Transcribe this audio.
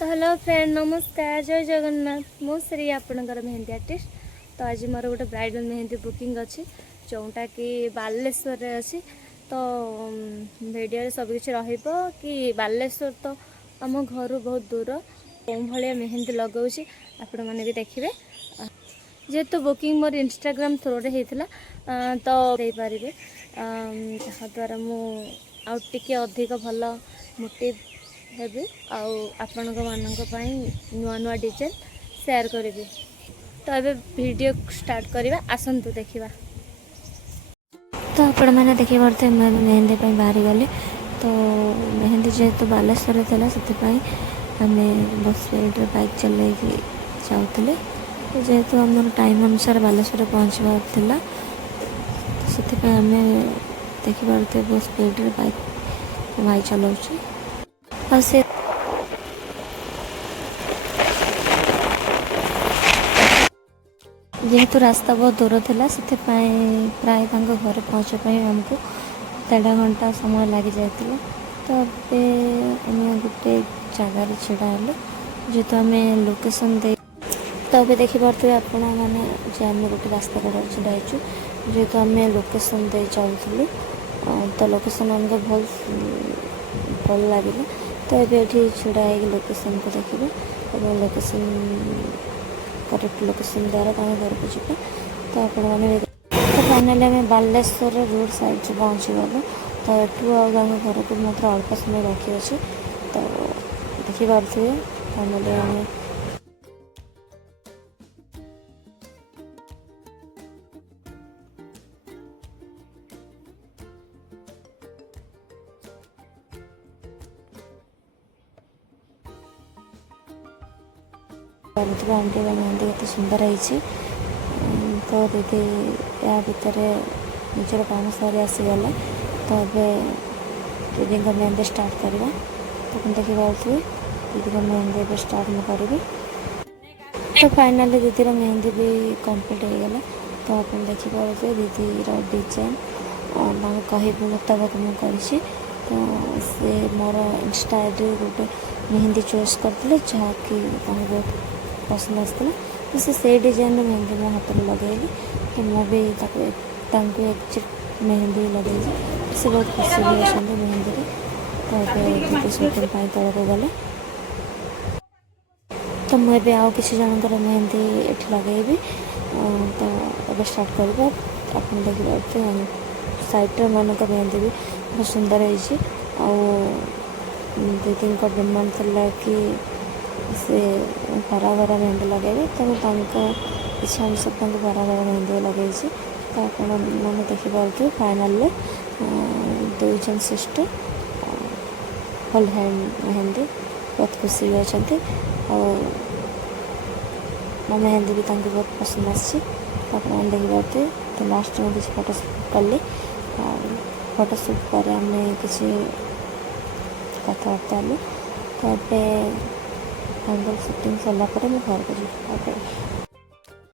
तो hello friend नमस्कार जय जगन्नाथ मो श्री आपणकर मेहंदी आर्टिस्ट। तो आज मोर गोटे ब्राइडल मेहंदी बुकिंग अच्छी जोटा कि बालेश्वर रे अच्छी। तो वीडियो सब किसी कि बालेश्वर तो आम घर बहुत दूर कौन भाया मेहंदी लगाऊँ आपण मैंने भी देखिए जेहेतु बुकिंग मोर इंस्टाग्राम थ्रू रे होता तो पारे जहाँद्वारा मुझे अधिक भल मोटिव हेबी आपण नुआ नुआ डिजाइन शेयर करी। तो अबे वीडियो स्टार्ट करवा आसतु देखा। तो आपण मैंने देखी पारे मेहंदी बाहरी गले। तो मेहंदी जेहेतु बालेश्वर था से आम बस स्पीड बाइक चल जाऊे जेहेतु आम टाइम अनुसार बालेश्वर पहुँचवार था तो से आम देखिपे बहुत स्पीड बाइक भाई चलाऊँ से जेहेतु रास्ता बहुत दूर था से प्राय घर पहुँचापी आमको 1.5 घंटा समय लग जाता। तो अभी गोटे जगार छिड़ा हेलु जेहेतु आम लोकेशन दे। तो अभी देखिपे आपण मैंने आम गोटे रास्ता कड़ छिड़ा जेहेतु आम लोकेशन दे जाऊँ तो लोकेशन आमको भल लगे। तो ये छिड़ा लोकेशन को देखिए और लोकेशन करेक्ट लोकेशन द्वारा घर को जी। तो आपने तो फाइनाली आम बालेश्वर रोड साइड से पहुँची गलु। तो ये घर को मात्र अल्प समय बाकी अच्छे। तो देखिपे फाइनाली आम आंटी मेहंदी के सुंदर है। तो दीदी या भितर निजर काम सारी आसीगला। तो ये दीदी मेहंदी स्टार्ट करवा। तो देखिए दीदी मेहंदी भी स्टार्ट मैं करी। तो फाइनाली दीदी मेहंदी भी कंप्लीट हो गला। तो आप देखिए दीदी डिजाइन कह मुताबिक मुझे तो से मोर इंस्टा आईडी गोटे मेहंदी चॉइस करते जहाँकि बहुत पसंद आसला। तो से डिजाइन मेहंदी मो हाथ में लगे। तो मुझे एग्जैक्ट मेहंदी लगे से बहुत खुशी भी अच्छा मेहंदी। तो ये शूटिंग तौक को गले। तो मुझे आउ किसी जनकर मेहंदी ये लगेबी। तो अब स्टार्ट करवा। आप देखिए साइड मानक मेहंदी भी बहुत सुंदर है। दीदी डिमांड था कि से भरा भरा मेहंदी लगे। तो मुझे इच्छा अनुसार भरा भरा मेहंदी लगे। तो आपने देखिपे फाइनाल 2 जन सिस्टर होल हैंड मेहंदी बहुत खुशी भी अच्छा। मो मेहंदी भी बहुत पसंद आसी। तो आप देखिपे तो लास्ट में किसी फोटोशूट कली। फोटोशूट पर आम किसी कथबार्ता हेलु। तो ये फाइनल शूटिंग सरला घर को जी।